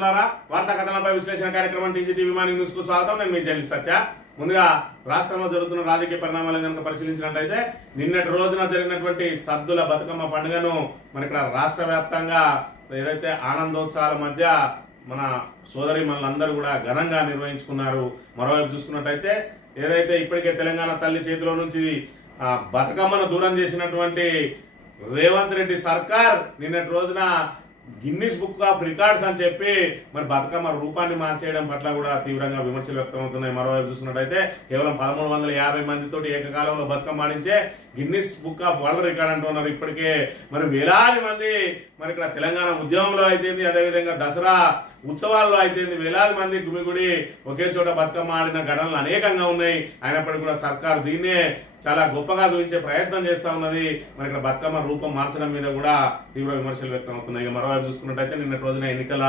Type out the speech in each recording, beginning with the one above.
మిత్రులారా వార్తా కథనాలపై విశ్లేషణ కార్యక్రమం టీసీటీవీ మార్నింగ్ న్యూస్కు స్వాగతం. నేను మీ జల్లి సత్య. ముందుగా రాష్ట్రంలో జరుగుతున్న రాజకీయ పరిణామాలను కనుక పరిశీలించినట్లయితే నిన్నటి రోజున జరిగినటువంటి సద్దుల బతుకమ్మ పండుగను మన ఇక్కడ రాష్ట్ర వ్యాప్తంగా ఏదైతే ఆనందోత్సవాల మధ్య మన సోదరి మనలందరూ కూడా ఘనంగా నిర్వహించుకున్నారు. మరోవైపు చూసుకున్నట్టయితే ఏదైతే ఇప్పటికే తెలంగాణ తల్లి చేతిలో నుంచి బతుకమ్మను దూరం చేసినటువంటి రేవంత్ రెడ్డి సర్కార్ నిన్నటి రోజున గిన్నిస్ బుక్ ఆఫ్ రికార్డ్స్ అని చెప్పి మరి బతుకమ్మ రూపాన్ని మార్చేయడం పట్ల కూడా తీవ్రంగా విమర్శలు వ్యక్తమవుతున్నాయి మరోవైపు చూసినట్టయితే కేవలం పదమూడు వందల యాభై మందితో ఏకకాలంలో బతుకమ్మ ఆడించే Guinness book of world record అంటున్నారు ఇప్పటికే మరి వేలాది మంది మరి ఇక్కడ తెలంగాణ ఉద్యమంలో అయితే అదేవిధంగా దసరా ఉత్సవాల్లో అయితే వేలాది మంది గుమిగుడి ఒకే చోట బతుకమ్మ ఆడిన ఘటనలు అనేకంగా ఉన్నాయి. అయినప్పటికీ కూడా సర్కార్ దీన్నే చాలా గొప్పగా చూపించే ప్రయత్నం చేస్తూ ఉన్నది. మరి ఇక్కడ బతుకమ్మ రూపం మార్చడం మీద కూడా తీవ్ర విమర్శలు వ్యక్తం అవుతున్నాయి. ఇక మరోవైపు చూసుకున్నట్టయితే నిన్నటి రోజున ఎన్నికల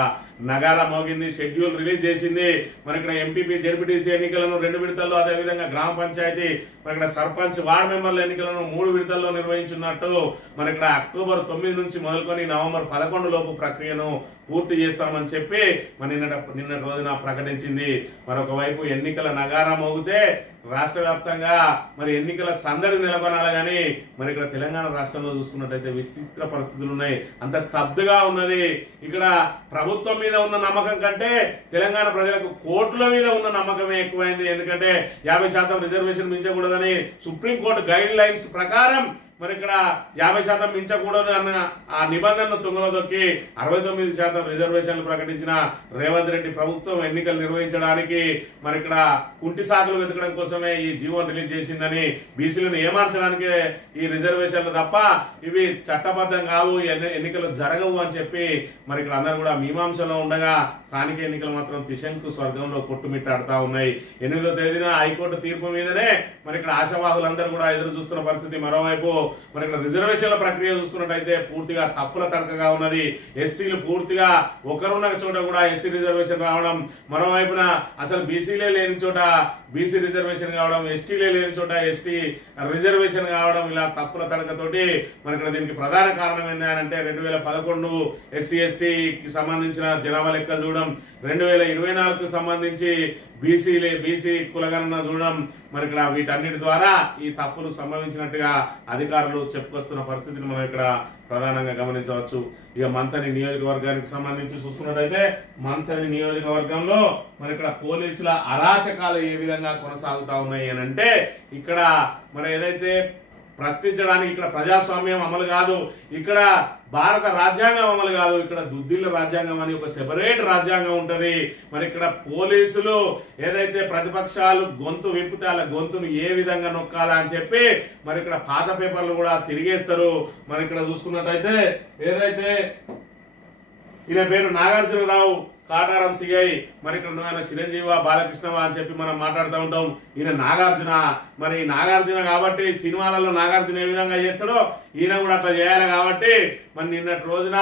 నగారా మోగింది షెడ్యూల్ రిలీజ్ చేసింది. మరి ఇక్కడ ఎంపీపీ జెడ్పీటీసీ ఎన్నికలను రెండు విడతల్లో అదేవిధంగా గ్రామ పంచాయతీ మరి ఇక్కడ సర్పంచ్ వార్డు మెంబర్ల ఎన్నికలను మూడు విడతల్లో నిర్వహించున్నట్టు. మరి ఇక్కడ అక్టోబర్ తొమ్మిది నుంచి మొదలుకొని నవంబర్ పదకొండు లోపు ప్రక్రియను పూర్తి చేస్తామని చెప్పి మరి నిన్న నిన్నటి రోజున ప్రకటించింది. మరొకవైపు ఎన్నికల నగారా మోగితే రాష్ట్ర వ్యాప్తంగా మరి ఎన్నికల సందడి నెలకొనాలి కానీ మరి ఇక్కడ తెలంగాణ రాష్ట్రంలో చూసుకున్నట్టయితే విచిత్ర పరిస్థితులు ఉన్నాయి అంత స్తబ్దుగా ఉన్నది. ఇక్కడ ప్రభుత్వం మీద ఉన్న నమ్మకం కంటే తెలంగాణ ప్రజలకు కోర్టుల మీద ఉన్న నమ్మకమే ఎక్కువైంది. ఎందుకంటే యాభై శాతం రిజర్వేషన్ మించకూడదని సుప్రీంకోర్టు గైడ్ లైన్స్ ప్రకారం మరి ఇక్కడ యాభై శాతం మించకూడదు అన్న ఆ నిబంధనను తుంగలో దొక్కి అరవై తొమ్మిది శాతం రిజర్వేషన్లు ప్రకటించిన రేవంత్ రెడ్డి ప్రభుత్వం ఎన్నికలు నిర్వహించడానికి మరి ఇక్కడ కుంటి సాకులు వెతకడం కోసమే ఈ జీవో రిలీజ్ చేసిందని బీసీలను ఏమార్చడానికి ఈ రిజర్వేషన్లు తప్ప ఇవి చట్టబద్ధం కావు ఎన్ని- ఎన్నికలు జరగవు అని చెప్పి మరి ఇక్కడ అందరూ కూడా మీమాంసలో ఉండగా స్థానిక ఎన్నికలు మాత్రం తిశంకు స్వర్గంలో కొట్టుమిట్టాడుతూ ఉన్నాయి. ఎనిమిదో తేదీన హైకోర్టు తీర్పు మీదనే మరి ఇక్కడ ఆశావాహులందరూ కూడా ఎదురు చూస్తున్న పరిస్థితి మరోవైపు మరి ఇక్కడ రిజర్వేషన్ల ప్రక్రియ చూసుకున్నట్టయితే పూర్తిగా తప్పుల తడకగా ఉన్నది. ఎస్సీలు పూర్తిగా ఒకరున్న చోట కూడా ఎస్సీ రిజర్వేషన్ రావడం మరోవైపున అసలు బీసీలే లేని చోట బీసీ రిజర్వేషన్ కావడం ఎస్టీలే లేని చోట ఎస్టీ రిజర్వేషన్ కావడం ఇలా తప్పుల తడకతోటి మరి ఇక్కడ దీనికి ప్రధాన కారణం ఏంటంటే రెండు వేల పదకొండు ఎస్సీ ఎస్టీకి సంబంధించిన జనాభా లెక్కలు చూడడం రెండు వేల ఇరవై నాలుగుకు సంబంధించి బీసీలే బీసీ కులగణన చూడడం మరి ఇక్కడ వీటన్నిటి ద్వారా ఈ తప్పులు సంభవించినట్టుగా అధికారులు చెప్పుకొస్తున్న పరిస్థితిని మనం ఇక్కడ ప్రధానంగా గమనించవచ్చు. ఇక మంతని నియోజకవర్గానికి సంబంధించి చూసుకున్నట్టయితే మంతని నియోజకవర్గంలో మరి ఇక్కడ పోలీసుల అరాచకాలు ఏ విధంగా కొనసాగుతా ఉన్నాయి అని అంటే ఇక్కడ మరి ఏదైతే ప్రశ్నించడానికి ఇక్కడ ప్రజాస్వామ్యం అమలు కాదు ఇక్కడ భారత రాజ్యాంగం అమలు కాదు ఇక్కడ దుద్దిల్ల రాజ్యాంగం అని ఒక సెపరేట్ రాజ్యాంగం ఉంటుంది. మరి ఇక్కడ పోలీసులు ఏదైతే ప్రతిపక్షాలు గొంతు విప్పితే వాళ్ళ గొంతును ఏ విధంగా నొక్కాలా అని చెప్పి మరి ఇక్కడ పాత పేపర్లు కూడా తిరిగేస్తారు. మరి ఇక్కడ చూసుకున్నట్టయితే ఏదైతే ఈయన పేరు నాగార్జునరావు కాటారం సిఐ మరి ఇక్కడ ఆయన చిరంజీవ బాలకృష్ణవ అని చెప్పి మనం మాట్లాడుతూ ఉంటాం. ఈయన నాగార్జున. మరి నాగార్జున కాబట్టి సినిమాలలో నాగార్జున ఏ విధంగా చేస్తాడో ఈయన కూడా అట్లా చేయాలి కాబట్టి మరి నిన్నటి రోజున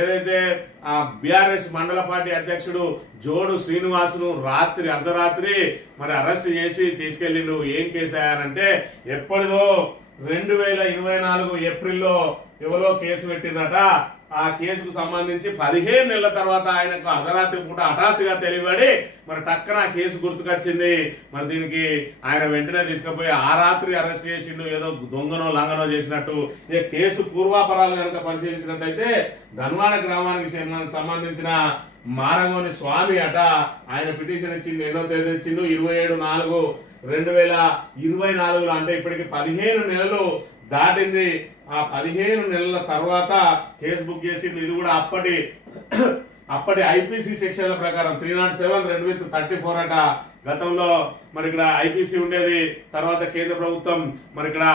ఏదైతే ఆ బీఆర్ఎస్ మండల పార్టీ అధ్యక్షుడు జోడు శ్రీనివాసును రాత్రి అర్ధరాత్రి మరి అరెస్ట్ చేసి తీసుకెళ్ళిండు. ఏం కేసు అయ్యానంటే ఎప్పటిదో రెండు వేల ఇరవై నాలుగు ఏప్రిల్లో ఎవరో కేసు పెట్టిందట ఆ కేసుకు సంబంధించి పదిహేను నెలల తర్వాత ఆయనకు అర్ధరాత్రి పూట హఠాత్తుగా తెలియబడి మరి టక్కన ఆ కేసు గుర్తుకొచ్చింది. మరి దీనికి ఆయన వెంటనే తీసుకుపోయి ఆ రాత్రి అరెస్ట్ చేసిండు ఏదో దొంగనో లంగనో చేసినట్టు. ఇక కేసు పూర్వాపరాలు కనుక పరిశీలించినట్టయితే ధన్వాడ గ్రామానికి సంబంధించిన మారంగోని స్వామి అట ఆయన పిటిషన్ ఇచ్చింది ఎన్నో తేదీ ఇచ్చిండు ఇరవై ఏడు నాలుగు రెండు వేల ఇరవై నాలుగులో అంటే ఇప్పటికి పదిహేను నెలలు దాటింది. ఆ పదిహేను నెలల తర్వాత కేసు బుక్ చేసింది ఇది కూడా అప్పటి అప్పటి ఐపీసీ సెక్షన్ల ప్రకారం త్రీ నాట్ సెవెన్ రెండు విత్ థర్టీ ఫోర్ అట. గతంలో మరి ఇక్కడ ఐపీసీ ఉండేది. తర్వాత కేంద్ర ప్రభుత్వం మరి ఇక్కడ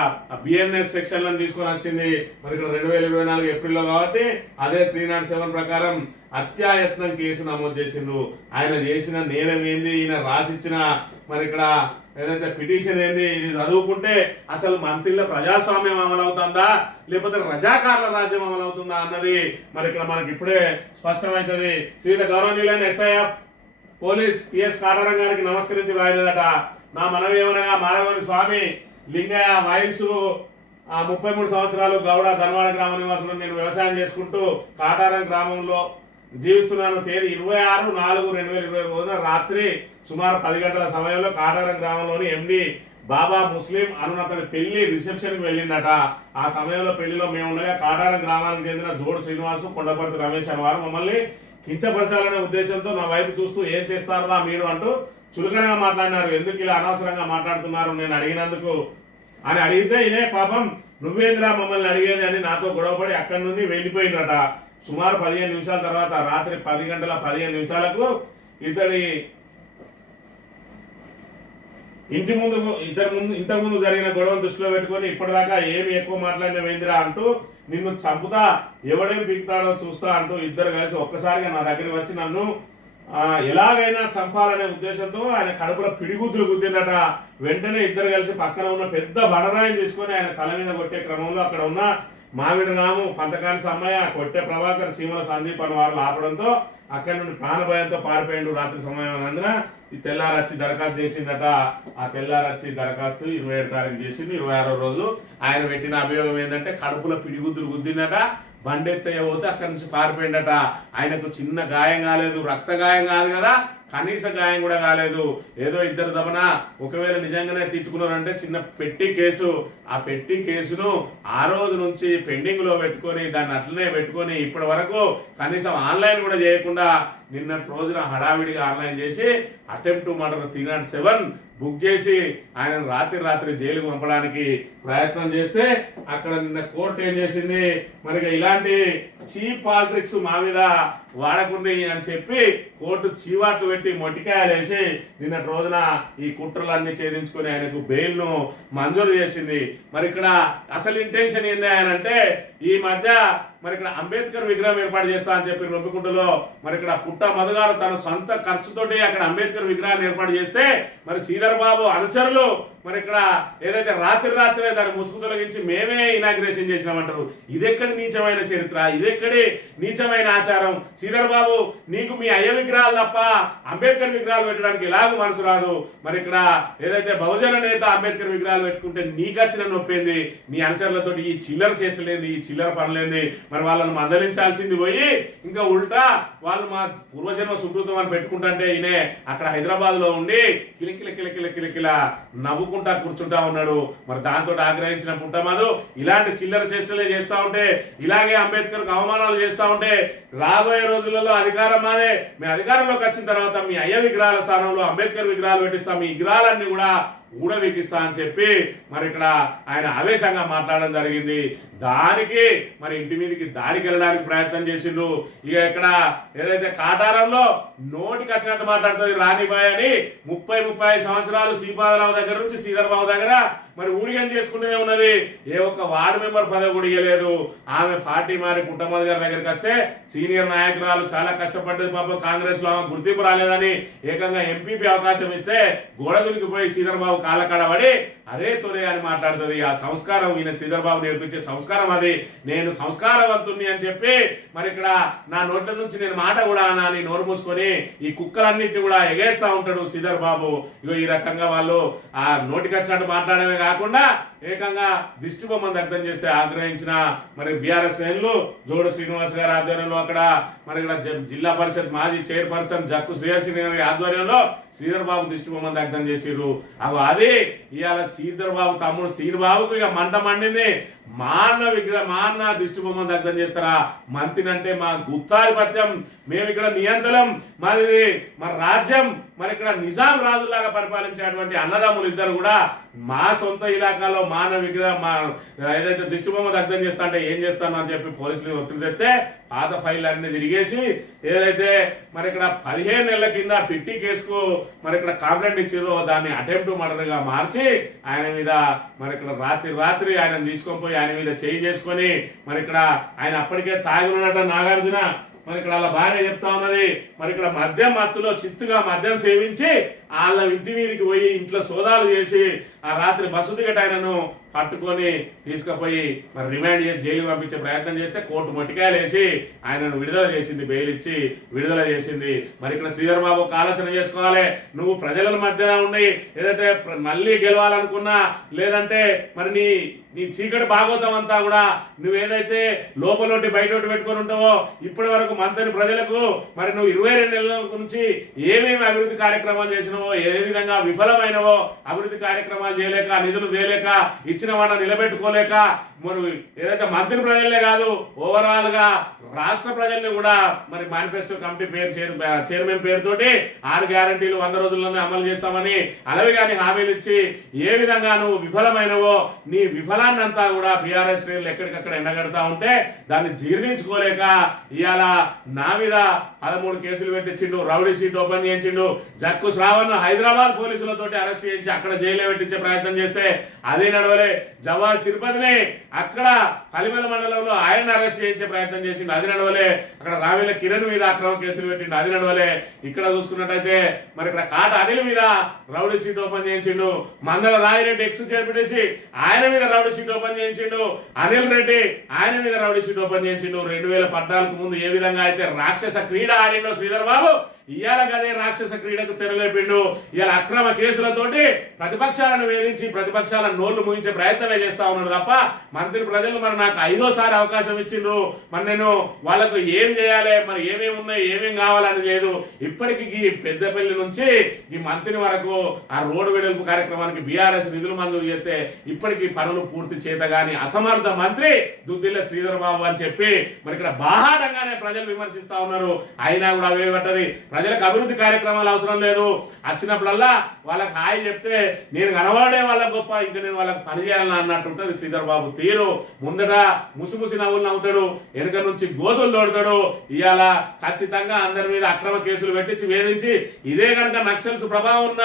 బిఎన్ఎస్ సెక్షన్లను తీసుకొని వచ్చింది. మరి ఇక్కడ రెండు వేల ఇరవై నాలుగు ఏప్రిల్లో కాబట్టి అదే త్రీ నాట్ సెవెన్ ప్రకారం హత్యాయత్నం కేసు నమోదు చేసిండ్రు ఆయన చేసిన నేరం ఏంది? ఈయన రాసిచ్చిన మరి ఇక్కడ ఏదైతే పిటిషన్ ఏంది ఇది చదువుకుంటే అసలు మంత్రిలో ప్రజాస్వామ్యం అమలవుతుందా? లేకపోతే రజాకారుల రాజ్యం అమలవుతుందా అన్నది మరి ఇక్కడ మనకి ఇప్పుడే స్పష్టమవుతుంది. శ్రీల గౌరవనీయులైన ఎస్ఐఎఫ్ పోలీస్ పిఎస్ కాటారం గారికి నమస్కరించి రాయలేదట నా మనవి ఏమనగా మానవుని స్వామి లింగయ్య వయసు ఆ ముప్పై మూడు సంవత్సరాలు గౌడ ధనవాడ గ్రామ నివాసులు నేను వ్యవసాయం చేసుకుంటూ కాటారం గ్రామంలో జీవిస్తున్నాను. తేదీ ఇరవై ఆరు నాలుగు రెండు వేల ఇరవై రోజున రాత్రి సుమారు పది గంటల సమయంలో కాటారం గ్రామంలోని ఎండి బాబా ముస్లిం అను అతని పెళ్ళి రిసెప్షన్కి వెళ్ళిండట. ఆ సమయంలో పెళ్ళిలో మేముండగా కాటారం గ్రామానికి చెందిన జోడు శ్రీనివాసు కొండపర్తి రమేష్ అనే వారు మమ్మల్ని కించపరచాలనే ఉద్దేశంతో నా వైపు చూస్తూ ఏం చేస్తారా మీరు అంటూ చులకనగా మాట్లాడినారు. ఎందుకు ఇలా అనవసరంగా మాట్లాడుతున్నారు? నేను అడిగినందుకు అని అడిగితే ఇదే పాపం నువ్వేంద్రా మమ్మల్ని అడిగేది అని నాతో గొడవపడి అక్కడి నుండి వెళ్ళిపోయిందట సుమారు పదిహేను నిమిషాల తర్వాత రాత్రి పది గంటల పదిహేను నిమిషాలకు ఇతడి ఇంటి ముందు ఇద్దరు ముందు ఇంతకు ముందు జరిగిన గొడవను దృష్టిలో పెట్టుకొని ఇప్పటిదాకా ఏమి ఎక్కువ మాట్లాడిన వేందిరా అంటూ నిన్ను చంపుతా ఎవడేం పీకుతాడో చూస్తా అంటూ ఇద్దరు కలిసి ఒక్కసారిగా నా దగ్గరికి వచ్చి నన్ను ఎలాగైనా చంపాలనే ఉద్దేశంతో ఆయన కడుపులో పిడిగుద్దులు గుద్దినట వెంటనే ఇద్దరు కలిసి పక్కన ఉన్న పెద్ద బడరాయిని తీసుకొని ఆయన తల మీద కొట్టే క్రమంలో అక్కడ ఉన్న మామిడి రాము పంతకాని సమ్మయ్య కొట్టే ప్రభాకర్ సీమల సందీప్ అని వారు ఆపడంతో అక్కడి నుండి ప్రాణభయంతో పారిపోయిండు రాత్రి సమయం అందున ఈ తెల్లారచ్చి దరఖాస్తు చేసిందట. ఆ తెల్లారచ్చి దరఖాస్తు ఇరవై ఏడు తారీఖు చేసింది ఇరవై ఆరో రోజు ఆయన పెట్టిన అభియోగం ఏంటంటే కడుపులో పిడిగుద్దులు గుద్దినట బండెత్తయ్య పోతే అక్కడి నుంచి పారిపోయిండట. ఆయనకు చిన్న గాయం కాలేదు రక్త గాయం కాదు కదా కనీస గాయం కూడా కాలేదు. ఏదో ఇద్దరు దమన ఒకవేళ నిజంగానే తిట్టుకున్నారంటే చిన్న పెట్టి కేసు. ఆ పెట్టి కేసును ఆ రోజు నుంచి పెండింగ్లో పెట్టుకొని దాన్ని అట్లనే పెట్టుకొని ఇప్పటి వరకు కనీసం ఆన్లైన్ కూడా చేయకుండా నిన్నటి రోజున హడావిడిగా ఆన్లైన్ చేసి attempt to murder three not seven book చేసి ఆయన రాత్రి రాత్రి జైలుకు పంపడానికి ప్రయత్నం చేస్తే అక్కడ నిన్న కోర్టు ఏం చేసింది? మరి ఇలాంటి చీప్ పాలిటిక్స్ మా మీద వాడకుంది అని చెప్పి కోర్టు చీవాట్లు పెట్టి మొటికాయలు వేసి నిన్నటి రోజున ఈ కుట్రలన్నీ ఛేదించుకొని ఆయనకు బెయిల్ను మంజూరు చేసింది. మరి ఇక్కడ అసలు ఇంటెన్షన్ ఏంది ఆయన అంటే ఈ మధ్య మరి ఇక్కడ అంబేద్కర్ విగ్రహం ఏర్పాటు చేస్తా అని చెప్పి రొబ్బికుంటలో మరి ఇక్కడ పుట్ట మధుగారు తన సొంత ఖర్చుతోటి అక్కడ అంబేద్కర్ విగ్రహాన్ని ఏర్పాటు చేస్తే మరి శ్రీధర్ బాబు అనుచరులు మరి ఇక్కడ ఏదైతే రాత్రి రాత్రే దాన్ని ముసుగు తొలగించి మేమే ఇనాగ్రేషన్ చేసినామంటారు. ఇదెక్కడి నీచమైన చరిత్ర? ఇదెక్కడి నీచమైన ఆచారం? శ్రీధర్ బాబు నీకు మీ అయ్య విగ్రహాలు తప్ప అంబేద్కర్ విగ్రహాలు పెట్టడానికి ఎలాగూ మనసు రాదు. మరి ఇక్కడ ఏదైతే బహుజన నేత అంబేద్కర్ విగ్రహాలు పెట్టుకుంటే నీకు వచ్చిన నొప్పింది? నీ అనుచరులతో ఈ చిల్లర చేస్తలేదు ఈ చిల్లర పనులేంది. మరి వాళ్ళని మందలించాల్సింది పోయి ఇంకా ఉల్టా వాళ్ళు మా పూర్వజన్మ సుకృతం అని పెట్టుకుంటుంటే ఈయనే అక్కడ హైదరాబాద్లో ఉండి కిలకిల కిలకిల కిలకిల నవ్వు నవ్వుకుంటా కూర్చుంటా ఉన్నాడు. మరి దాంతో ఆగ్రహించిన పుట్టమదు ఇలాంటి చిల్లర చేష్టలే చేస్తా ఉంటే ఇలాగే అంబేద్కర్ అవమానాలు చేస్తా ఉంటే రాబోయే రోజులలో అధికారం మాదే. మీ అధికారంలోకి వచ్చిన తర్వాత మీ అయ్య విగ్రహాల స్థానంలో అంబేద్కర్ విగ్రహాలు పెట్టిస్తాం. మీ విగ్రహాలన్నీ కూడా ఊడవెక్కిస్తా అని చెప్పి మరి ఇక్కడ ఆయన ఆవేశంగా మాట్లాడడం జరిగింది. దానికి మరి ఇంటి మీదకి దాడికి వెళ్ళడానికి ప్రయత్నం చేసిండు. ఇక ఇక్కడ ఏదైతే కాటారంలో నోటికి వచ్చినట్టు మాట్లాడుతుంది రాణిబాయ్ అని ముప్పై ముప్పై ఐదు సంవత్సరాలు శ్రీపాదరావు దగ్గర నుంచి శ్రీధర్బాబు దగ్గర మరి ఊడిగం చేసుకుంటూనే ఉన్నది? ఏ ఒక్క వార్డు మెంబర్ పదవి కూడా ఇవ్వలేదు ఆమె పార్టీ మారి పుట్టమది గారి దగ్గరికి వస్తే సీనియర్ నాయకురాలు చాలా కష్టపడ్డది పాపం కాంగ్రెస్లో ఆమె గుర్తింపు రాలేదని ఏకంగా ఎంపీపీ అవకాశం ఇస్తే గోడ దునికిపోయి శ్రీధర్ బాబు కాళ్ళకాడ అదే అరే తొరే అని మాట్లాడుతుంది. ఆ సంస్కారం ఈయన శ్రీధర్ బాబు నేర్పించే సంస్కారం అది. నేను సంస్కారవంతుణ్ణి అని చెప్పి మరి ఇక్కడ నా నోట్ల నుంచి నేను మాట కూడా అని నోరు మూసుకొని ఈ కుక్కలన్నిటిని కూడా ఎగేస్తా ఉంటాడు శ్రీధర్ బాబు ఇగో ఈ రకంగా వాళ్ళు ఆ నోటికి వచ్చినట్టు మాట్లాడమే కాకుండా ఏకంగా దిష్టి బొమ్మను దగ్ధం చేస్తే ఆగ్రహించిన మరి బీఆర్ఎస్ శ్రేణులు జోడు శ్రీనివాస్ గారి ఆధ్వర్యంలో అక్కడ మరి ఇక్కడ జిల్లా పరిషత్ మాజీ చైర్పర్సన్ జక్కు శ్రీహర్ గారి ఆధ్వర్యంలో శ్రీధర్ బాబు దిష్టి బొమ్మను దగ్ధం చేసిర్రు. అగో అది ఇవాళ శ్రీధర్ బాబు తమ్ముడు శ్రీధర్ ఇక మంట మండింది. మా అన్న విగ్రహం మా అన్న దిష్టి బొమ్మను దగ్ధం చేస్తారా? మంత్రినంటే మా గుత్తాధిపత్యం మేము ఇక్కడ నియంత్రణం మాది మన రాజ్యం మరి ఇక్కడ నిజాం రాజులాగా పరిపాలించేటువంటి అన్నదమ్ములు ఇద్దరు కూడా మా సొంత ఇలాకాలో మానవ విగ్రహం మా ఏదైతే దిష్టి బొమ్మ దగ్ధం చేస్తా అంటే ఏం చేస్తాను అని చెప్పి పోలీసులు ఒత్తిడి తెస్తే పాత ఫైల్ అన్ని తిరిగేసి ఏదైతే మరి ఇక్కడ పదిహేను నెలల కింద పిట్టి కేసుకు మరి ఇక్కడ కాంప్లైంట్ ఇచ్చారో దాన్ని అటెంప్ట్ మర్డర్గా మార్చి ఆయన మీద మరి ఇక్కడ రాత్రి రాత్రి ఆయన తీసుకొని పోయి ఆయన మీద చేయి చేసుకొని మరి ఇక్కడ ఆయన అప్పటికే తాగి నాగార్జున. మరి ఇక్కడ వాళ్ళ భార్య చెప్తా ఉన్నది. మరి ఇక్కడ మద్యం మత్తులో చిత్తుగా మద్యం సేవించి వాళ్ళ ఇంటి మీదకి పోయి ఇంట్లో సోదాలు చేసి ఆ రాత్రి బస్సు దిగట ఆయనను పట్టుకొని తీసుకుపోయి మరి రిమాండ్ చేసి జైలు పంపించే ప్రయత్నం చేస్తే కోర్టు మొట్టికాయలు వేసి ఆయనను విడుదల చేసింది బెయిల్ ఇచ్చి విడుదల చేసింది. మరి ఇక్కడ శ్రీధర్ బాబు ఒక ఆలోచన చేసుకోవాలి. నువ్వు ప్రజల మధ్యన ఉండి ఏదైతే మళ్ళీ గెలవాలనుకున్నా లేదంటే మరి నీ నీ చీకటి భాగోతం అంతా కూడా నువ్వేదైతే లోపలోటి బయట పెట్టుకొని ఉంటావో ఇప్పటి వరకు మంత్రి ప్రజలకు మరి నువ్వు ఇరవై రెండు నెలల నుంచి ఏమేమి అభివృద్ధి కార్యక్రమాలు చేసినావు ఏ విధంగా విఫలమైనవో అభివృద్ధి కార్యక్రమాలు చేయలేక నిధులు చేయలేక ఇచ్చిన వాళ్ళ నిలబెట్టుకోలేక మరి ఏదైతే మంత్రి ప్రజలే కాదు ఓవరాల్గా రాష్ట్ర ప్రజల్ని కూడా మరి మేనిఫెస్టో కమిటీ పేరు చైర్- చైర్మన్ పేరుతోటి ఆరు గ్యారంటీలు వంద రోజుల్లోనే అమలు చేస్తామని అలవి గాని హామీలు ఇచ్చి ఏ విధంగా నువ్వు విఫలమైనవో నీ విఫలాన్ని అంతా కూడా బీఆర్ఎస్ శ్రేణులు ఎక్కడికక్కడ ఎండగడతా ఉంటే దాన్ని జీర్ణించుకోలేక ఇవాళ నా మీద పదమూడు కేసులు పెట్టించిండు రౌడీ సీట్ ఓపెన్ చేయించిండు జక్కు శ్రావణ్ హైదరాబాద్ పోలీసులతోటి అరెస్ట్ చేయించి అక్కడ జైల్లో పెట్టించే ప్రయత్నం చేస్తే అదే నడవలే. జవాహర్ తిరుపతిని అక్కడ కలిమల మండలంలో ఆయన అరెస్ట్ చేయించే ప్రయత్నం చేసిండు. అది నడవలే అక్కడ రావేల కిరణ్ మీద అక్రమ కేసులు పెట్టిండు. అది నడవలే ఇక్కడ చూసుకున్నట్టయితే మరి ఇక్కడ కాట అనిల్ మీద రౌడీ సీట్ ఓపెన్ చేయించిండు. మందల రాయిరెడ్డి ఎక్స్ చేపెట్టేసి ఆయన మీద రౌడీ సీట్ ఓపెన్ చేయించిండు. అనిల్ రెడ్డి ఆయన మీద రౌడీ సీట్ ఓపెన్ చేయించిండు. రెండు వేల పద్నాలుగు ముందు ఏ విధంగా అయితే రాక్షస క్రీడ ఆడిండో శ్రీధర్ బాబు ఇవాళ కదే రాక్షస క్రీడకు తెరలేపిండు. ఇవాళ అక్రమ కేసులతోటి ప్రతిపక్షాలను వేధించి ప్రతిపక్షాల నోళ్ళు ముగించే ప్రయత్నమే చేస్తా ఉన్నాడు తప్ప మంత్రి ప్రజలు మరి నాకు ఐదోసారి అవకాశం ఇచ్చిండ్రు. మరి నేను వాళ్ళకు ఏం చేయాలి? మరి ఏమేమి ఉన్నాయి? ఏమేం కావాలని లేదు. ఇప్పటికి ఈ పెద్దపల్లి నుంచి ఈ మంత్రి వరకు ఆ రోడ్డు వెడల్పు కార్యక్రమానికి బీఆర్ఎస్ నిధులు మంజూరు చేస్తే ఇప్పటికీ పనులు పూర్తి చేత గాని అసమర్థ మంత్రి దుద్దిల్ల శ్రీధర్ బాబు అని చెప్పి మరి ఇక్కడ బాహాటంగానే ప్రజలు విమర్శిస్తా ఉన్నారు. అయినా కూడా అవే పట్టది ప్రజలకు అభివృద్ధి కార్యక్రమాలు అవసరం లేదు. వచ్చినప్పుడల్లా వాళ్ళకి హాయి చెప్తే నేను కనబడే వాళ్ళ గొప్ప ఇంకా నేను వాళ్ళకి పనిచేయాలని అన్నట్టు ఉంటుంది శ్రీధర్ బాబు తీరు. ముందట ముసిముసి నవ్వులు నవ్వుతాడు. వెనుక నుంచి గోతులు తోడతాడు. ఇవాళ ఖచ్చితంగా అందరి మీద అక్రమ కేసులు పెట్టించి వేధించి ఇదే కనుక నక్సల్స్ ప్రభావం ఉన్న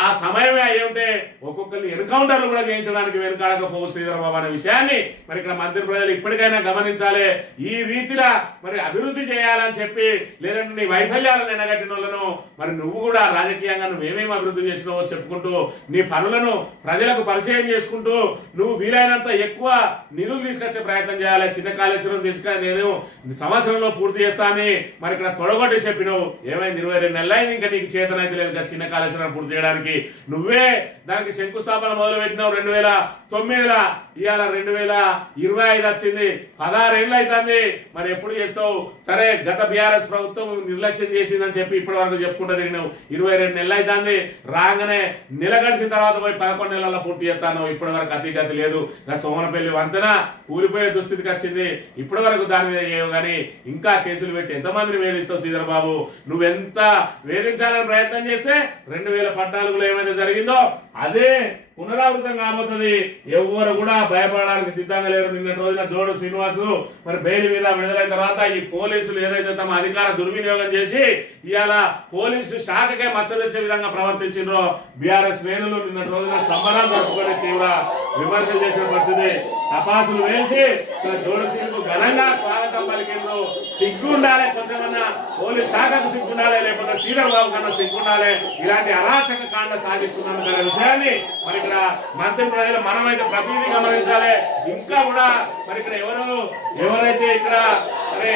ఆ సమయమే అయ్యుంటే ఉంటే ఒక్కొక్కరిని ఎన్కౌంటర్లు కూడా చేయించడానికి వెనుకాడకపోవు శ్రీధరబాబు అనే విషయాన్ని మరి ఇక్కడ మంత్రి ప్రజలు ఇప్పటికైనా గమనించాలి. ఈ రీతిలో మరి అభివృద్ధి చేయాలని చెప్పి లేదంటే నీ వైఫల్యాలను ఎండగట్టిన వాళ్ళను మరి నువ్వు కూడా రాజకీయంగా నువ్వేమేమి అభివృద్ధి చేసినావో చెప్పుకుంటూ నీ పనులను ప్రజలకు పరిచయం చేసుకుంటూ నువ్వు వీలైనంత ఎక్కువ నిధులు తీసుకొచ్చే ప్రయత్నం చేయాలి. చిన్న కాళేశ్వరం తీసుక నేను సంవత్సరంలో పూర్తి చేస్తానని మరి ఇక్కడ తొడగొట్టి చెప్పినావు. ఏమైంది? ఇరవై రెండు నెలలు అయింది ఇంకా నీకు చేతనైతే లేదు. కదా చిన్న కాళేశ్వరం పూర్తి చేయడానికి నువ్వే దానికి శంకుస్థాపన మొదలు పెట్టినావు రెండు వేల తొమ్మిదిల ఇవాళ రెండు వేల ఇరవై ఐదు వచ్చింది. పదహారేళ్ళు అవుతుంది. మరి ఎప్పుడు చేస్తావు? సరే గత బీఆర్ఎస్ ప్రభుత్వం నిర్లక్ష్యం చేసిందని చెప్పి ఇప్పటి వరకు చెప్పుకుంటూ తిరిగినావు. ఇరవై రెండు నెలలు అవుతుంది రాగానే నెల గడిచిన తర్వాత పోయి పదకొండు నెలల్లో పూర్తి చేస్తాను ఇప్పటి వరకు అతిగతి లేదు. నా సోమనపల్లి వంతెన కూలిపోయే దుస్థితికి వచ్చింది. ఇప్పటి వరకు దాని మీద చేయవు కానీ ఇంకా కేసులు పెట్టి ఎంతమందిని వేధిస్తావు శ్రీధర్ బాబు? నువ్వెంత వేధించాలని ప్రయత్నం చేస్తే రెండు వేల పద్నాలుగులో ఏమైతే జరిగిందో అదే పునరావృతం కాబోతుంది. ఎవరు కూడా భయపడడానికి సిద్ధంగా లేరు. నిన్న రోజున జోడు శ్రీనివాసు మరి బెయిల్ మీద విడుదలైన తర్వాత ఈ పోలీసులు ఏదైతే తమ అధికార దుర్వినియోగం చేసి ఇవాళ పోలీసు శాఖకే మచ్చ తెచ్చే విధంగా ప్రవర్తించిండ్రో బీఆర్ఎస్ శ్రేణులు నిన్న రోజున సంబరాలు జరుపుకొని తీవ్ర విమర్శలు చేసిన పరిస్థితి. తపాసులు వేల్చి జోడసీలకు ఘనంగా స్వాగతం పలికిండ్రు సిగ్గుండాలి కొంచెమన్నా పోలీస్ శాఖకు సిగ్గుండాలి లేకపోతే శ్రీధర్ బాబు కన్నా సిగ్గుండాలి ఇలాంటి అరాచక కాండ సాగిస్తున్నాను కదా విషయాన్ని మరి ఇక్కడ మంత్రి ప్రజలు మనమైతే ప్రతిదీ గమనించాలి. ఇంకా కూడా మరి ఇక్కడ ఎవరు ఎవరైతే ఇక్కడ అరే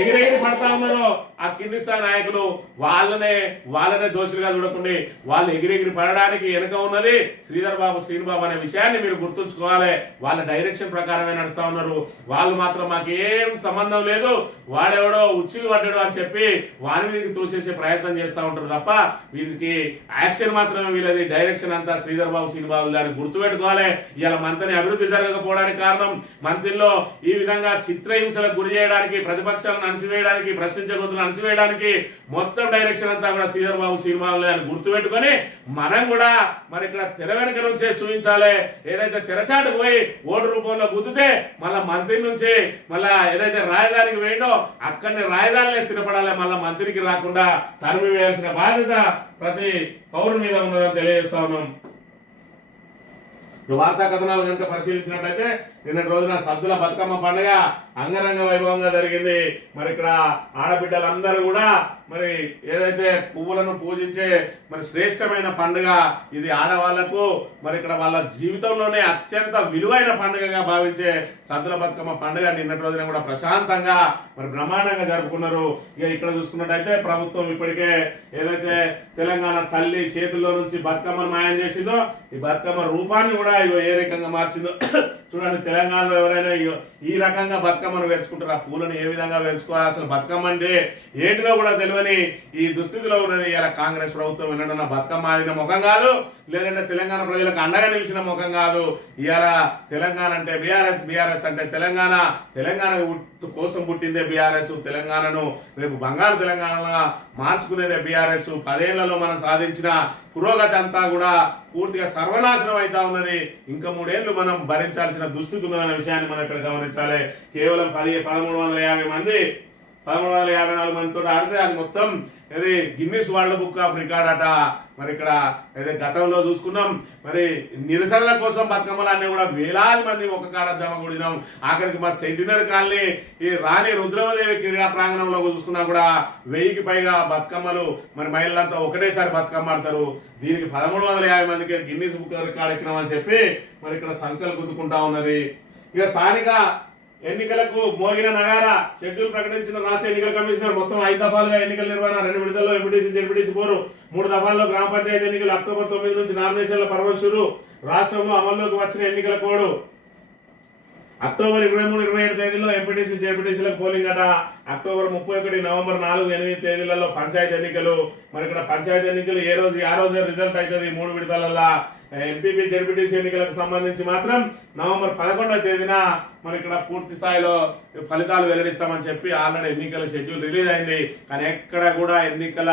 ఎగిరెగిరి పడతా ఉన్నారో ఆ కింది స్థాయి నాయకులు వాళ్ళనే వాళ్ళనే దోషులుగా చూడకుండా వాళ్ళు ఎగిరెగిరి పడడానికి వెనుక ఉన్నది శ్రీధర్ బాబు శ్రీనిబాబు అనే విషయాన్ని మీరు గుర్తుంచుకోవాలి. వాళ్ళ డైరెక్షన్ ప్రకారమే నడుస్తా ఉన్నారు. వాళ్ళు మాత్రం మాకేం సంబంధం లేదు. వాడెవడో ఉచ్చిలు పడ్డాడు అని చెప్పి వారి మీదకి తోసేసే ప్రయత్నం చేస్తా ఉంటారు తప్ప వీరికి యాక్షన్ మాత్రమే వీళ్ళది డైరెక్షన్ అంతా శ్రీధర్ బాబు శ్రీనిబాబు దాన్ని గుర్తుపెట్టుకోవాలి. ఇలా మంత్రిని అభివృద్ధి జరగకపోవడానికి కారణం మంత్రిలో ఈ విధంగా చిత్రహింసలకు గురి చేయడానికి ప్రతిపక్షాలను అణచివేయడానికి ప్రశ్నించే అణచివేయడానికి మొత్తం డైరెక్షన్ అంతా కూడా శ్రీధర్ బాబు సినిమాలే అని గుర్తుపెట్టుకొని మనం కూడా మరి ఇక్కడ తెర వెనుక నుంచే చూపించాలి. ఏదైతే తెరచాటు పోయి ఓటు రూపంలో గుద్దితే మళ్ళా మంత్రి నుంచి మళ్ళా ఏదైతే రాజధానికి వేయండో అక్కడనే రాజధానిలో స్థిరపడాలి. మళ్ళా మంత్రికి రాకుండా తరిమి వేయాల్సిన బాధ్యత ప్రతి పౌరు మీద ఉన్నదని తెలియజేస్తా ఉన్నాం. వార్తా కథనాలు కనుక పరిశీలించినట్లయితే నిన్నటి రోజున సద్దుల బతుకమ్మ పండుగ అంగరంగ వైభవంగా జరిగింది. మరి ఇక్కడ ఆడబిడ్డలందరూ కూడా మరి ఏదైతే పువ్వులను పూజించే మరి శ్రేష్టమైన పండుగ ఇది ఆడవాళ్ళకు మరి ఇక్కడ వాళ్ళ జీవితంలోనే అత్యంత విలువైన పండుగగా భావించే సద్దుల బతుకమ్మ పండుగ నిన్నటి రోజున కూడా ప్రశాంతంగా మరి బ్రహ్మాండంగా జరుపుకున్నారు. ఇక ఇక్కడ చూసుకున్నట్టయితే ప్రభుత్వం ఇప్పటికే ఏదైతే తెలంగాణ తల్లి చేతుల్లో నుంచి బతుకమ్మను మాయం చేసిందో ఈ బతుకమ్మ రూపాన్ని కూడా ఇగో ఏ రకంగా మార్చిందో చూడండి తెలంగాణలో ఎవరైనా ఈ రకంగా బతుకమ్మను వేర్చుకుంటారు ఆ పూలను ఏ విధంగా వేర్చుకోవాలి అసలు బతుకమ్మ అంటే ఏంటిదో కూడా తెలియని ఈ దుస్థితిలో ఉన్నది. ఇలా కాంగ్రెస్ ప్రభుత్వం వినడం బతుకమ్మ ఆడిన ముఖం కాదు. లేదంటే తెలంగాణ ప్రజలకు అండగా నిలిచిన ముఖం కాదు. ఇవాళ తెలంగాణ అంటే బీఆర్ఎస్ బీఆర్ఎస్ అంటే తెలంగాణ. తెలంగాణ కోసం పుట్టిందే బీఆర్ఎస్ తెలంగాణను. రేపు బంగారు తెలంగాణగా మార్చుకునేదే బీఆర్ఎస్. పదేళ్ళలో మనం సాధించిన పురోగతి అంతా కూడా పూర్తిగా సర్వనాశనం అవుతా ఉన్నది. ఇంకా మూడేళ్ళు మనం భరించాల్సిన దుస్థితి ఉన్నదన్న విషయాన్ని మనం ఇక్కడ గమనించాలి. కేవలం పది పదమూడు వందల యాభై మంది పదమూడు వందల యాభై నాలుగు మందితో ఆడితే అది మొత్తం ఇది Guinness world book of record అట. మరి ఇక్కడ ఏదో గతంలో చూసుకున్నాం. మరి నిరసనల కోసం బతుకమ్మలన్నీ కూడా వేలాది మంది ఒక కాడ జమ కూడినాం. ఆఖరికి మా సెంటినర్ కాలనీ ఈ రాణి రుద్రమదేవి క్రీడా ప్రాంగణంలో చూసుకున్నా కూడా వెయ్యికి పైగా బతుకమ్మలు మరి మహిళలంతా ఒకటేసారి బతుకమ్మ ఆడతారు దీనికి పదమూడు వందల యాభై మందికి గిన్నిస్ బుక్ రికార్డ్ ఎక్కినామని చెప్పి మరి ఇక్కడ సంఖ్యలు గుద్దుకుంటా ఉన్నది. ఇక స్థానిక ఎన్నికలకు మోగిన నగార షెడ్యూల్ ప్రకటించిన రాష్ట్ర ఎన్నికల కమిషనర్ మొత్తం ఐదు దఫాలుగా ఎన్నికల నిర్వహణ రెండు విడతల్లో ఎంపీటీసీ జెడ్పీటీసీ పోరు మూడు దఫాల్లో గ్రామ పంచాయతీ ఎన్నికలు అక్టోబర్ తొమ్మిది నుంచి నామినేషన్ల పర్వం రాష్ట్రంలో అమల్లోకి వచ్చిన ఎన్నికల కోడ్. అక్టోబర్ ఇరవై మూడు ఇరవై ఏడు తేదీలో ఎంపీటీసీ జెడ్పీటీసీలకు పోలింగ్ అట. అక్టోబర్ ముప్పై ఒకటి నవంబర్ నాలుగు ఎనిమిది తేదీలలో పంచాయతీ ఎన్నికలు. మరి ఇక్కడ పంచాయతీ ఎన్నికలు ఏ రోజు ఆ రోజే రిజల్ట్ అవుతుంది మూడు విడతలలో ఎంపీపీ జెడ్పీటీసీ ఎన్నికలకు సంబంధించి మాత్రం నవంబర్ పదకొండవ తేదీన మరి ఇక్కడ పూర్తి స్థాయిలో ఫలితాలు వెల్లడిస్తామని చెప్పి ఆల్రెడీ ఎన్నికల షెడ్యూల్ రిలీజ్ అయింది. కానీ ఎక్కడ కూడా ఎన్నికల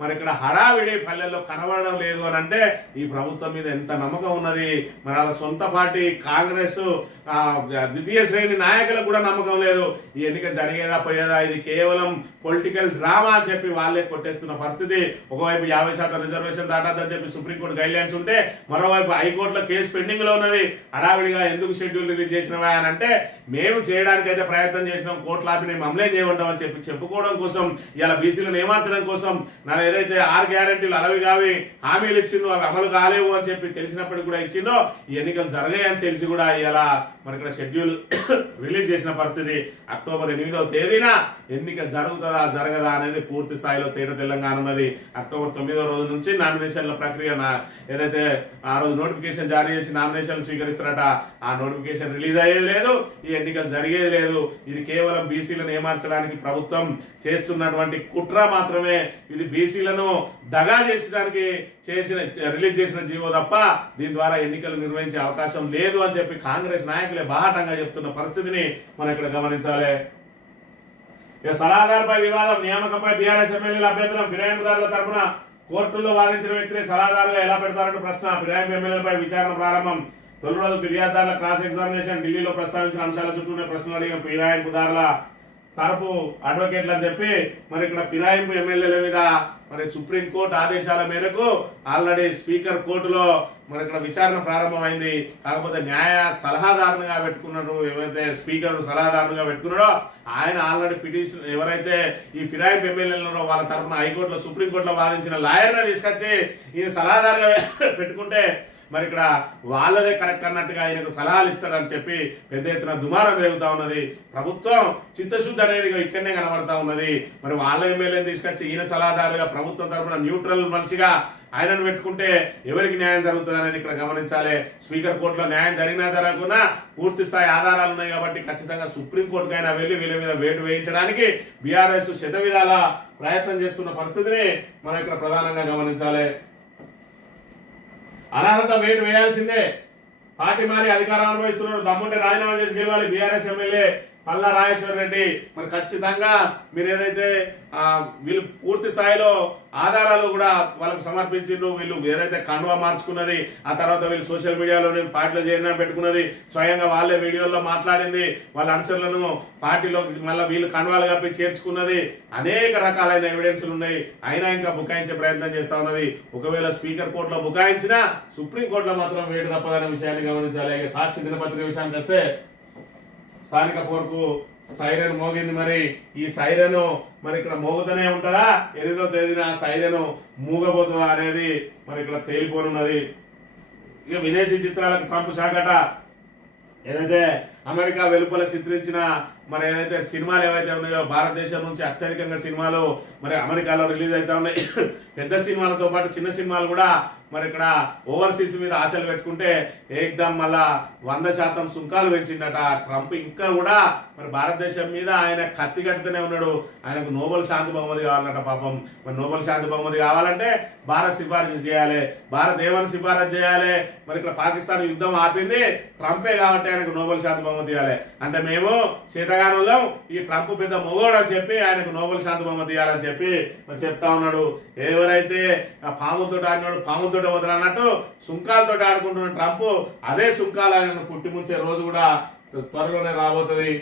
మరి ఇక్కడ హడావిడి పల్లెల్లో కనబడడం లేదు అని అంటే ఈ ప్రభుత్వం మీద ఎంత నమ్మకం ఉన్నది? మరి వాళ్ళ సొంత పార్టీ కాంగ్రెస్ ద్వితీయ శ్రేణి నాయకులకు కూడా నమ్మకం లేదు. ఈ ఎన్నిక జరిగేదా పోయేదా? ఇది కేవలం పొలిటికల్ డ్రామా అని చెప్పి వాళ్ళే కొట్టేస్తున్న పరిస్థితి. ఒకవైపు యాభై శాతం రిజర్వేషన్ దాటద్దని చెప్పి సుప్రీంకోర్టు గైడ్లైన్స్ ఉంటే మరోవైపు హైకోర్టులో కేసు పెండింగ్లో ఉన్నది. హడావిడిగా ఎందుకు షెడ్యూల్ రిలీజ్ చేసినవా అని అంటే మేము చేయడానికి అయితే ప్రయత్నం చేసినాం కోట్లాపి మేము అమలే చేయమంటామని చెప్పి చెప్పుకోవడం కోసం ఇలా బీసీలను ఏమార్చడం కోసం నా ఏదైతే ఆరు గ్యారంటీలు అలవి కావి హామీలు ఇచ్చిందో అవి అమలు కాలేవు అని చెప్పి తెలిసినప్పటికీ కూడా ఇచ్చిందో ఈ ఎన్నికలు జరగాయని తెలిసి కూడా ఇలా మరి ఇక్కడ షెడ్యూల్ రిలీజ్ చేసిన పరిస్థితి అక్టోబర్ ఎనిమిదవ తేదీన ఎన్నిక జరుగుతుందా జరగదా అనేది పూర్తి స్థాయిలో తేట తెలంగాణ ఉన్నది. అక్టోబర్ తొమ్మిదో రోజు నుంచి నామినేషన్ల ప్రక్రియ ఏదైతే ఆ రోజు నోటిఫికేషన్ జారీ చేసి నామినేషన్లు స్వీకరిస్తారట ఆ నోటిఫికేషన్ రిలీజ్ అయ్యేది లేదు ఈ ఎన్నికలు జరిగేది లేదు. ఇది కేవలం బీసీలను ఏమార్చడానికి ప్రభుత్వం చేస్తున్నటువంటి కుట్ర మాత్రమే. ఇది బీసీలను దగా చేసడానికి చేసిన రిలీజ్ చేసిన జీవో తప్ప దీని ద్వారా ఎన్నికలు నిర్వహించే అవకాశం లేదు అని చెప్పి కాంగ్రెస్ నాయకులు బాహాటంగా చెప్తున్న పరిస్థితిని మనం ఇక్కడ గమనించాలి. ఇక సలహాదారుపై వివాదం నియామకంపై బీఆర్ఎస్ ఎమ్మెల్యేల అభ్యంతరం ఫిరాయింపుదారుల తరపున కోర్టుల్లో వాదించిన వ్యక్తిని సలహాదారుగా ఎలా పెడతారంటూ ప్రశ్న. ఫిరాయింపు ఎమ్మెల్యేలపై విచారణ ప్రారంభం. తొలి రోజు ఫిర్యాదుదారుల క్రాస్ ఎగ్జామినేషన్ ఢిల్లీలో ప్రస్తావించిన అంశాల చుట్టూనే ప్రశ్నలు అడిగిన ఫిరాయింపుదారుల తరపు అడ్వకేట్లు అని చెప్పి మరి ఇక్కడ ఫిరాయింపు ఎమ్మెల్యేల మీద మరి సుప్రీంకోర్టు ఆదేశాల మేరకు ఆల్రెడీ స్పీకర్ కోర్టులో మరి ఇక్కడ విచారణ ప్రారంభమైంది. కాకపోతే న్యాయ సలహాదారునిగా పెట్టుకున్నాడు ఎవరైతే స్పీకర్ సలహాదారునిగా పెట్టుకున్నాడో ఆయన ఆల్రెడీ పిటిషన్ ఎవరైతే ఈ ఫిరాయింపు ఎమ్మెల్యేలు వాళ్ళ తరఫున హైకోర్టులో సుప్రీంకోర్టులో వాదించిన లాయర్ని తీసుకొచ్చి ఈయన సలహాదారుగా పెట్టుకుంటే మరి ఇక్కడ వాళ్ళదే కరెక్ట్ అన్నట్టుగా ఆయనకు సలహాలు ఇస్తాడని చెప్పి పెద్ద ఎత్తున దుమారం రేగుతా ఉన్నది. ప్రభుత్వం చిత్తశుద్ధి అనేది ఇక్కడనే కనబడతా ఉన్నది. మరి వాళ్ళ ఎమ్మెల్యేని తీసుకొచ్చి ఈయన సలహాదారుగా ప్రభుత్వం తరఫున న్యూట్రల్ మనిషిగా ఆయనను పెట్టుకుంటే ఎవరికి న్యాయం జరుగుతుంది అనేది ఇక్కడ గమనించాలి. స్పీకర్ కోర్టులో న్యాయం జరిగినా జరగకుండా పూర్తి స్థాయి ఆధారాలు ఉన్నాయి కాబట్టి ఖచ్చితంగా సుప్రీంకోర్టుకైనా వెళ్ళి వీళ్ళ మీద వేటు వేయించడానికి బీఆర్ఎస్ శత విధాల ప్రయత్నం చేస్తున్న పరిస్థితిని మనం ఇక్కడ ప్రధానంగా గమనించాలి. అనర్హత వేటు వేయాల్సిందే. పార్టీ మారి అధికారం అనుభవిస్తున్నారు దమ్ముంటే రాజీనామా చేసి గెలవాలి. బీఆర్ఎస్ ఎమ్మెల్యే పల్లా రాజేశ్వర రెడ్డి మరి ఖచ్చితంగా మీరు ఏదైతే వీళ్ళు పూర్తి స్థాయిలో ఆధారాలు కూడా వాళ్ళకి సమర్పించిండ్రు వీళ్ళు ఏదైతే కండువా మార్చుకున్నది ఆ తర్వాత వీళ్ళు సోషల్ మీడియాలో నేను పార్టీలో చేరినా పెట్టుకున్నది స్వయంగా వాళ్ళే వీడియోలో మాట్లాడింది వాళ్ళ అనుచరులను పార్టీలోకి మళ్ళీ వీళ్ళు కండువాలు కప్పి చేర్చుకున్నది అనేక రకాలైన ఎవిడెన్స్లు ఉన్నాయి. అయినా ఇంకా బుకాయించే ప్రయత్నం చేస్తా ఉన్నది. ఒకవేళ స్పీకర్ కోర్టులో బుకాయించినా సుప్రీం కోర్టులో మాత్రం వేటు తప్పదనే విషయాన్ని గమనించాలి. సాక్షి దినపత్రిక విషయానికి వస్తే స్థానిక పోర్కు సైరన్ మోగింది మరి. ఈ సైరన్ మరి ఇక్కడ మోగుతూనే ఉంటుందా? ఎనిమిదో తేదీన ఆ సైరన్ మూగబోతుందా అనేది మరి ఇక్కడ తేలిపోనున్నది. ఇక విదేశీ చిత్రాలకు ట్రంప్ శాఖట ఏదైతే అమెరికా వెలుపల చిత్రించిన మరి ఏదైతే సినిమాలు ఏవైతే ఉన్నాయో భారతదేశం నుంచి అత్యధికంగా సినిమాలు మరి అమెరికాలో రిలీజ్ అవుతా ఉన్నాయి. పెద్ద సినిమాలతో పాటు చిన్న సినిమాలు కూడా మరి ఇక్కడ ఓవర్సీస్ మీద ఆశలు పెట్టుకుంటే ఏకదమ్ మళ్ళా వంద శాతం సుంకాలు పెంచిందట ట్రంప్. ఇంకా కూడా మరి భారతదేశం మీద ఆయన కత్తి కడుతూనే ఉన్నాడు. ఆయనకు నోబెల్ శాంతి బహుమతి కావాలంట పాపం. మరి నోబెల్ శాంతి బహుమతి కావాలంటే భారత్ సిఫారసు చేయాలి. భారత్ ఏమని సిఫారసు చేయాలి? మరి ఇక్కడ పాకిస్తాన్ యుద్ధం ఆపింది. ట్రంపే కాబట్టి ఆయనకు నోబెల్ శాంతి బహుమతి ఇవ్వాలి. అంటే మేము శీతకాలంలో ఈ ట్రంప్ పెద్ద మొగోడు అని చెప్పి ఆయనకు నోబెల్ శాంతి బహుమతి ఇవ్వాలని చెప్పి మరి చెప్తా ఉన్నాడు. ఎవరైతే ఆ ఆడినాడు పాముతో సుంకాలతో పోతాడు అన్నట్టు సుంకాలతో ఆడుకుంటున్న ట్రంప్ అదే సుంకాలు ఆయన పుట్టి రోజు కూడా త్వరలోనే రాబోతుంది.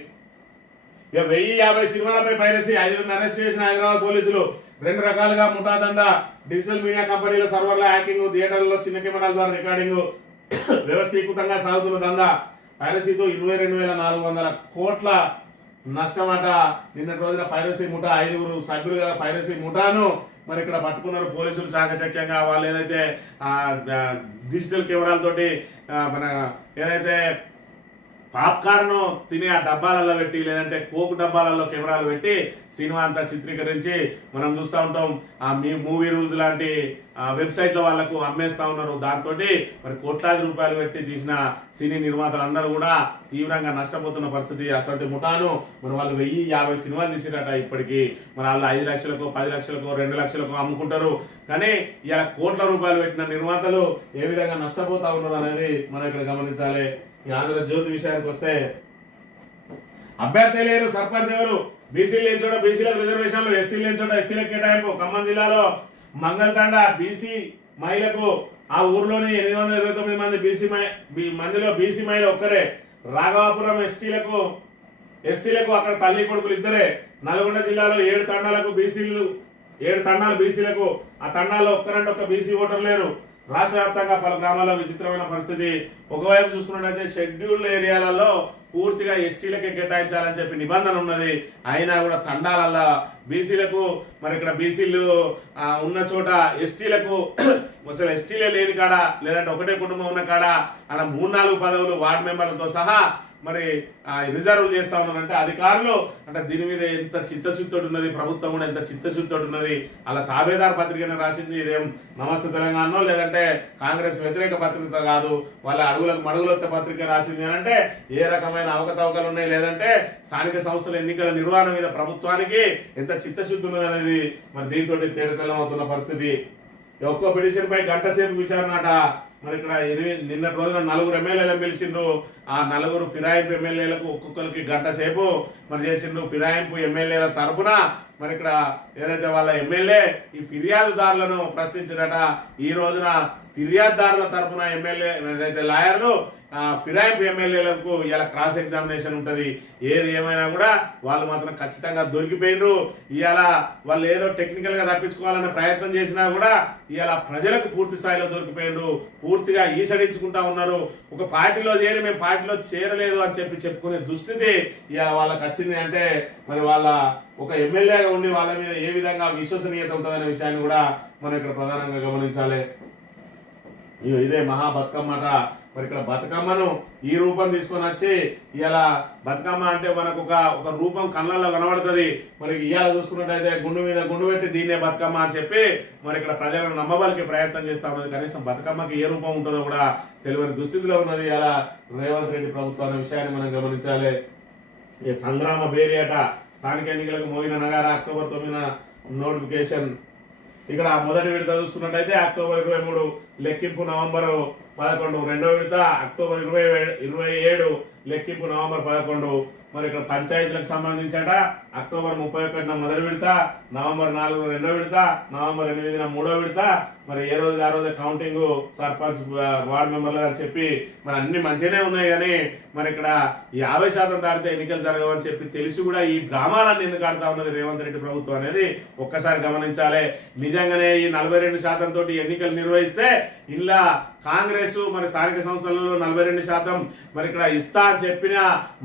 ఇక వెయ్యి యాభై సినిమాలపై పైరసీ ఐదుగురిని అరెస్ట్ చేసిన హైదరాబాద్ పోలీసులు రెండు రకాలుగా ముఠాదందా డిజిటల్ మీడియా కంపెనీల సర్వర్ల హ్యాకింగ్ థియేటర్లలో చిన్న కెమెరాల ద్వారా రికార్డింగ్ వ్యవస్థీకృతంగా సాగుతున్న దందా పైరసీతో ఇరవై రెండు వేల నాలుగు వందల కోట్ల నష్టమాట. నిన్నటి రోజున పైరసీ ముఠా ఐదుగురు సభ్యులు గల పైరసీ ముఠాను మరి ఇక్కడ పట్టుకున్నారు పోలీసులు చాకచక్యంగా వాళ్ళు ఏదైతే డిజిటల్ కెమెరాలతోటి మన ఏదైతే పాప్కార్న్ తినే ఆ డబ్బాలలో పెట్టి లేదంటే కోక్ డబ్బాలలో కెమెరాలు పెట్టి సినిమా అంతా చిత్రీకరించి మనం చూస్తూ ఉంటాం. ఆ మీ మూవీ రూల్స్ లాంటి ఆ వెబ్సైట్ల వాళ్ళకు అమ్మేస్తా ఉన్నారు. దాంతో మరి కోట్లాది రూపాయలు పెట్టి తీసిన సినీ నిర్మాతలందరూ కూడా తీవ్రంగా నష్టపోతున్న పరిస్థితి. అసలు ముఠాను మరి వాళ్ళు వెయ్యి యాభై సినిమాలు తీసిరట ఇప్పటికి. మరి వాళ్ళు ఐదు లక్షలకు పది లక్షలకు రెండు లక్షలకు అమ్ముకుంటారు. కానీ ఇలా కోట్ల రూపాయలు పెట్టిన నిర్మాతలు ఏ విధంగా నష్టపోతా ఉన్నారు అనేది మనం ఇక్కడ గమనించాలి. ఈ ఆంధ్రజ్యోతి విషయానికి వస్తే అభ్యర్థి లేరు సర్పంచ్ ఎవరు? బీసీలు లేని చోట బీసీలకు రిజర్వేషన్లు ఎస్సీలు లేని చోట ఎస్సీలకు కేటాయింపు. ఖమ్మం జిల్లాలో మంగళతండ బీసీ మహిళకు ఆ ఊర్లోని ఎనిమిది వందల ఇరవై తొమ్మిది మంది బీసీ మందిలో బీసీ మహిళ ఒక్కరే. రాఘవాపురం ఎస్టీలకు ఎస్సీలకు అక్కడ తల్లి కొడుకులు ఇద్దరే. నల్గొండ జిల్లాలో ఏడు తండాలకు బీసీలు ఏడు తండాలు బీసీలకు ఆ తండాల్లో ఒక్కరంటే ఒక్క బీసీ ఓటర్ లేరు. రాష్ట్ర వ్యాప్తంగా పలు గ్రామాల్లో విచిత్రమైన పరిస్థితి. ఒకవైపు చూసుకున్నట్లయితే షెడ్యూల్డ్ ఏరియాలలో పూర్తిగా ఎస్టీలకే కేటాయించాలని చెప్పి నిబంధన ఉన్నది. అయినా కూడా తండాలల్లో బీసీలకు మరి ఇక్కడ బీసీలు ఉన్న చోట ఎస్టీలకు అసలు ఎస్టీలే లేని కాడ లేదంటే ఒకటే కుటుంబం ఉన్న కాడ అలా మూడు నాలుగు పదవులు వార్డు మెంబర్లతో సహా మరి రిజర్వ్ చేస్తా ఉన్నారంటే అధికారులు అంటే దీని మీద ఎంత చిత్తశుద్ధుడు ఉన్నది ప్రభుత్వం కూడా ఎంత చిత్తశుద్ధుడు ఉన్నది అలా తాబేదార్ పత్రికను రాసింది ఇదేం నమస్తే తెలంగాణలో లేదంటే కాంగ్రెస్ వ్యతిరేక పత్రిక కాదు వాళ్ళ అడుగులకు మడుగులొత్త పత్రిక రాసింది అని అంటే ఏ రకమైన అవకతవకలు ఉన్నాయి? లేదంటే స్థానిక సంస్థల ఎన్నికల నిర్వహణ మీద ప్రభుత్వానికి ఎంత చిత్తశుద్ధి ఉన్నది అనేది మరి దీంతో తేడతెల్లం అవుతున్న పరిస్థితి. ఒక్కో పిటిషన్ పై గంట సేపు విచారణ మరి ఇక్కడ ఎనిమిది నిన్నటి రోజున నలుగురు ఎమ్మెల్యేలను పిలిచిండ్రు. ఆ నలుగురు ఫిరాయింపు ఎమ్మెల్యేలకు ఒక్కొక్కరికి గంట సేపు మరి చేసిండ్రు. ఫిరాయింపు ఎమ్మెల్యేల తరపున మరి ఇక్కడ ఏదైతే వాళ్ళ ఎమ్మెల్యే ఈ ఫిర్యాదుదారులను ప్రశ్నించినట ఈ రోజున ఫిర్యాదుదారుల తరపున ఎమ్మెల్యే ఏదైతే లాయర్లు ఫిరాయింపు ఎమ్మెల్యేలకు ఇలా క్రాస్ ఎగ్జామినేషన్ ఉంటుంది. ఏది ఏమైనా కూడా వాళ్ళు మాత్రం ఖచ్చితంగా దొరికిపోయినరు. ఇవాళ వాళ్ళు ఏదో టెక్నికల్గా తప్పించుకోవాలనే ప్రయత్నం చేసినా కూడా ఇవాళ ప్రజలకు పూర్తి స్థాయిలో దొరికిపోయినరు. పూర్తిగా ఈసడించుకుంటా ఉన్నారు. ఒక పార్టీలో చేరి మేము పార్టీలో చేరలేదు అని చెప్పి చెప్పుకునే దుస్థితి ఇలా వాళ్ళకి వచ్చింది. అంటే మరి వాళ్ళ ఒక ఎమ్మెల్యేగా ఉండి వాళ్ళ మీద ఏ విధంగా విశ్వసనీయత ఉంటుందనే విషయాన్ని కూడా మనం ఇక్కడ ప్రధానంగా గమనించాలి. ఇదే మహా బతుకమ్మట మరి ఇక్కడ బతుకమ్మను ఈ రూపం తీసుకొని వచ్చి ఇలా బతుకమ్మ అంటే మనకు ఒక ఒక రూపం కళ్ళల్లో కనబడుతుంది. మరి ఇవాళ చూసుకున్నట్టయితే గుండు మీద గుండు పెట్టి దీన్నే బతుకమ్మ అని చెప్పి మరి ఇక్కడ ప్రజలను నమ్మబలికి ప్రయత్నం చేస్తా ఉన్నది. కనీసం బతుకమ్మకి ఏ రూపం ఉంటుందో కూడా తెలియని దుస్థితిలో ఉన్నది ఇలా రేవంత్ రెడ్డి ప్రభుత్వం అనే విషయాన్ని మనం గమనించాలి. ఈ సంగ్రామ బేరియట స్థానిక ఎన్నికలకు మోగిన నగర అక్టోబర్ తొమ్మిదిన నోటిఫికేషన్. ఇక్కడ మొదటి విడత చూసుకున్నట్టయితే అక్టోబర్ ఇరవై మూడు లెక్కింపు నవంబర్ పదకొండు రెండో విడత అక్టోబర్ ఇరవై ఇరవై ఏడు లెక్కింపు నవంబర్ పదకొండు. మరి ఇక్కడ పంచాయతీలకు సంబంధించట అక్టోబర్ ముప్పై ఒకటిన మొదటి విడత నవంబర్ నాలుగు రెండో విడత నవంబర్ ఎనిమిదిన మూడో విడత మరి ఏ రోజు ఆ రోజు కౌంటింగ్ సర్పంచ్ వార్డు మెంబర్లు అని చెప్పి మరి అన్ని మంచిగానే ఉన్నాయి కానీ మరి ఇక్కడ యాభై శాతం దాటితే ఎన్నికలు జరగవని చెప్పి తెలిసి కూడా ఈ డ్రామాలన్నీ ఎందుకు ఆడుతా ఉన్నది రేవంత్ రెడ్డి ప్రభుత్వం అనేది ఒక్కసారి గమనించాలి. నిజంగానే ఈ నలభై రెండు శాతం తోటి ఎన్నికలు నిర్వహిస్తే ఇలా కాంగ్రెస్ మరి స్థానిక సంస్థలలో నలభై రెండు శాతం మరి ఇక్కడ ఇస్తా అని చెప్పిన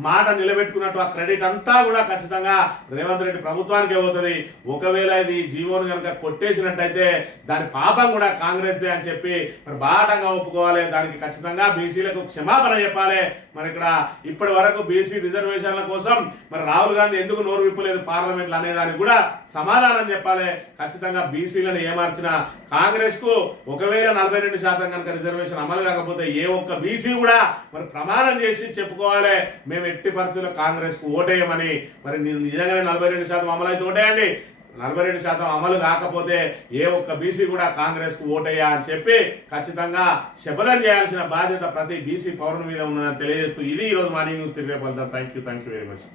మాట నిలబెట్టుకున్నట్టు ఆ క్రెడిట్ అంతా కూడా ఖచ్చితంగా రేవంత్ రెడ్డి ప్రభుత్వానికి అవుతుంది ఒకవేళ ఇది జీవోను కనుక కొట్టేసినట్టయితే దాని పాపం కూడా కాంగ్రెస్ దే అని చెప్పి మరి బాటంగా ఒప్పుకోవాలి. దానికి ఖచ్చితంగా బీసీలకు క్షమాపణ చెప్పాలి. మరి ఇక్కడ ఇప్పటి వరకు బీసీ రిజర్వేషన్ల కోసం మరి రాహుల్ గాంధీ ఎందుకు నోరు విప్పలేదు పార్లమెంట్ అనే దానికి కూడా సమాధానం చెప్పాలి. ఖచ్చితంగా బీసీలను ఏమార్చిన కాంగ్రెస్కు ఒకవేళ నలభై రెండు శాతం కనుక రిజర్వేషన్ అమలు కాకపోతే ఏ ఒక్క బీసీ కూడా మరి ప్రమాణం చేసి చెప్పుకోవాలి. మేము ఎట్టి పరిస్థితుల్లో కాంగ్రెస్కు ఓటేయమని. మరి నిజంగానే నలభై రెండు శాతం అమలు అయితే ఓటేయండి. నలభై రెండు శాతం అమలు కాకపోతే ఏ ఒక్క బీసీ కూడా కాంగ్రెస్కు ఓటయ్యా అని చెప్పి ఖచ్చితంగా శపథం చేయాల్సిన బాధ్యత ప్రతి బీసీ పౌరుని మీద ఉన్నదని తెలియజేస్తూ ఇది ఈ రోజు మార్నింగ్ న్యూస్ తిరిగే thank you thank you very much